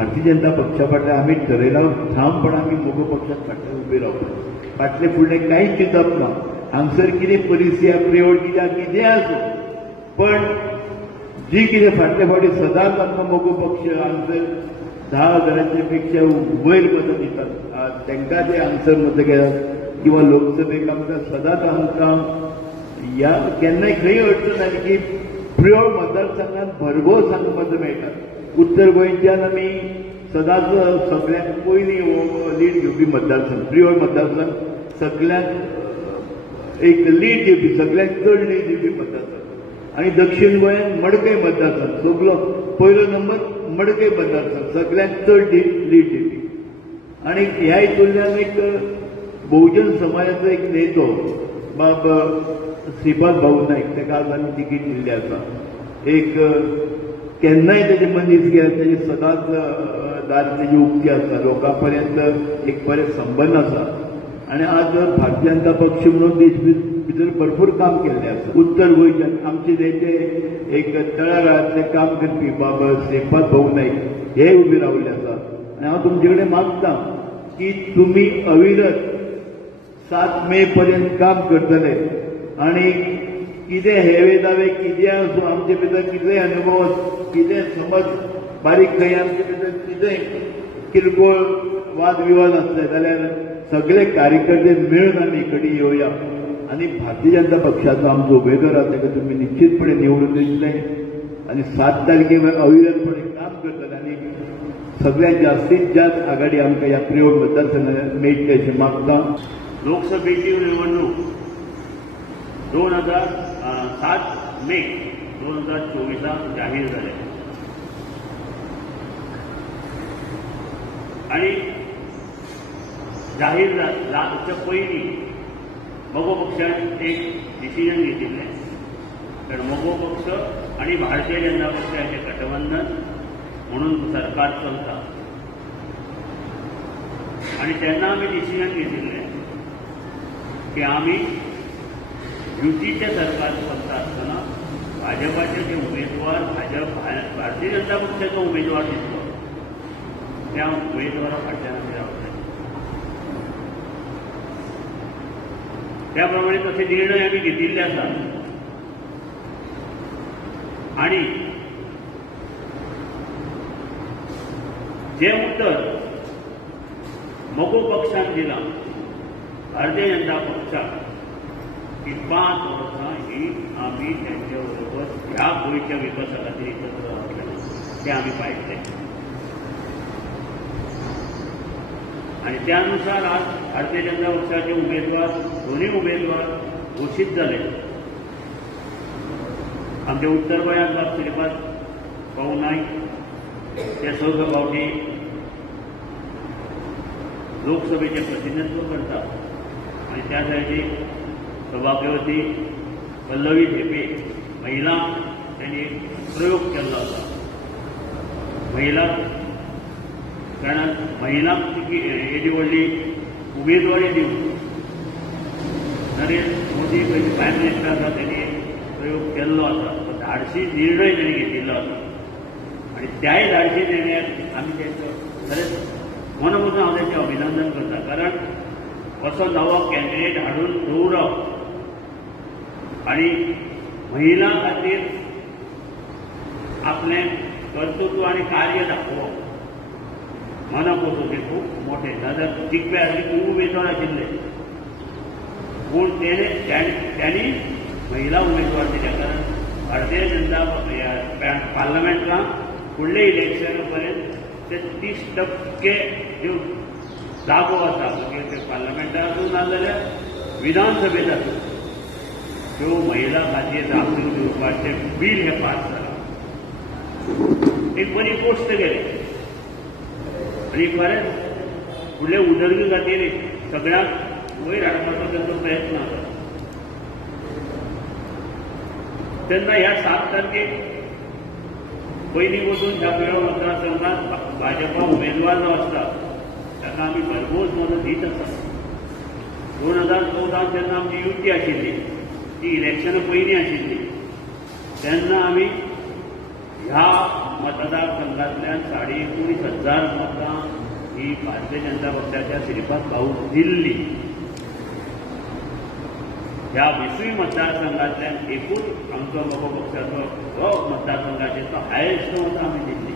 भारतीय जनता पक्षा फाटल्यान आमी ठरयला ठामपण आमी मोगो पक्षाक फाटल्यान उबे रावपाक फाटले फुडलें कांयच चिंतप ना हांगसर कितें परिस्थिती प्रियोड कितें आसूं पण जी कितें फाटले फावटी सदांच आमकां मोगो पक्ष हांगसर 10,000 पेक्षा वयर मतां दितात तांकां ते हांगसर मतां घेतात किंवा लोकसभेक आमकां सदांच आमकां ह्या केन्नाय खंय अडचण आली की प्रियोड मतदारसंघात भरघोस हांगा मतां मेळटात उत्तर गोंयच्यान आमी सदांच सगळ्यांत पयलीं लीड घेवपी मतदारसंघ प्रियोड मतदारसंघ सगळ्यांत एक लीड दिवपी सगळ्यांत चड लीड दिवपी मतदारसंघ आनी दक्षिण गोंयांत मडकय मतदारसंघ सगळो पयलो नंबर मडकय मतदारसंघ सगळ्यांत चड लीड दिवपी आनी ह्या हितूंतल्यान एक बहुजन समाजाचो एक नेतो बाब श्रीपाद भाऊ नायक ताका आज आमी तिकीट दिल्ली आसा एक केन्नाय तेजे मनीस घे तेजे सदांच दार तेजी उक्ती आसा लोकां पर्यंत एक बरें संबंद आसा आनी आज भारतीय जनता पक्ष म्हणून देश भितर भरपूर काम केल्लें आसा उत्तर गोंयच्यान आमचे नेते एक तळागाळांतले काम करपी बाबा श्रीपाद भाऊ नायक हे उबे रावल्ले आसा आनी हांव तुमचे कडेन मागतां की तुमी अविरत 7 मे पर्यंत काम करतले आनी कितें हेवे दावे कितें आसूं आमचे भितर कितेंय अनुभव कितें समज बारीक खंय आमचे भितर कितेंय किरकोळ वाद विवाद आसले जाल्यार सगळे कार्यकर्ते मेळून आमी कडेन येवया आनी भारतीय जनता पक्षाचो आमचो उमेदवार आसा ताका तुमी निश्चितपणे निवडून दितले आनी 7 तारखेर अविरतपणे काम करतले आनी सगळ्यात जास्तीत जास्त आघाडी आमकां ह्या प्रियोड मतदारसंघात मेळटली अशें मागतां लोकसभेची निवडणूक 7 मे 2024 जाहीर झाले आणि जाहीर जावच्या पयलीं मोगो पक्षान एक डिसिजन घेतिल्लें कारण मोगो पक्ष आणि भारतीय जनता पक्षाचे गठबंधन म्हणून सरकार चलता आणि तेन्ना आमी डिसिजन घेतिल्लें की आमी युतीचे सरकार चलता आसतना भाजपाचे जे उमेदवार भारतीय जनता पक्षाचो उमेदवार दिसलो त्या उमेदवारा फाटल्यान आमी रावतले त्या प्रमाणे तसे निर्णय आमी घेतिल्ले आसात आणि जे उत्तर मोगो पक्षान दिलां भारतीय जनता पक्षाक की 5 वर्सां ही आमी त्यांच्या बरोबर ह्या गोंयच्या विकासा खातीर एकत्र रावतले ते आमी पाळटले आणि त्यानुसार आज भारतीय जनता पक्षाचे उमेदवार दोन्ही उमेदवार घोषित झाले आमचे उत्तर गोंयांत बाब श्रीपाद भाऊ नायक ते स फावटी लोकसभेचे प्रतिनिधित्व करतात आणि त्या सायडीक सभापती पल्लवी धेपे महिला त्यांनी एक प्रयोग केला होता महिला कारण महिलांक हेजी व्हडली उमेदवारी दिवन नरेंद्र मोदी पयलीं प्रायम मिनिस्टर आसा त्यांनी प्रयोग केल्लो आसा तो धाडसी निर्णय त्यांनी घेतिल्लो आसा आणि त्याय धाडसी निर्णयाक आमी तेंचो खरेंच मनपूर्वक हांव तेंचें अभिनंदन करता कारण असो नवो कॅन्डिडेट हाडून दवरप आणि महिला खातीर आपलें कर्तृत्व आणि कार्य दाखोवप मनपूर्वक हें खूब मोठें नाजाल्यार जिखपे आसले खूब उमेदवार आशिल्ले पूण त्यांनी महिला उमेदवार दिल्या कारण भारतीय जनता पार्लमेंटाक फुडले इलेक्शना पर्यंत ते 30% ज्यो जागो आसा म्हणजे ते पार्लमेंटात आसूं नाजाल्यार विधानसभेत आसूं त्यो महिला खातीर राखून दिवपाचें बील हें पास जालां एक बरी गोश्ट गेली आणि खरेंच फुडले उदरगती खातीर सगळ्यांक वयर हाडपाचो तांचो प्रयत्न आसा तेन्ना ह्या 7 तारखेक पयलीं वचून ह्या पिळो मतदारसंघात भाजपा उमेदवार जो आसता ताका आमी भरघोस मत दीत आसा 2014 जेन्ना आमची युती आशिल्ली ती इलेक्शना पयलीं आशिल्ली तेन्ना आमी ह्या मतदारसंघातल्यान 19,500 मतां ही भारतीय जनता पक्षाच्या श्रीपाद भाऊ दिल्ली. ह्या 20 मतदारसंघातल्यान एकूच आमचो लोक पक्षाचो जो मतदारसंघाचेर तो हायेस्ट मतां आमी दिल्ली.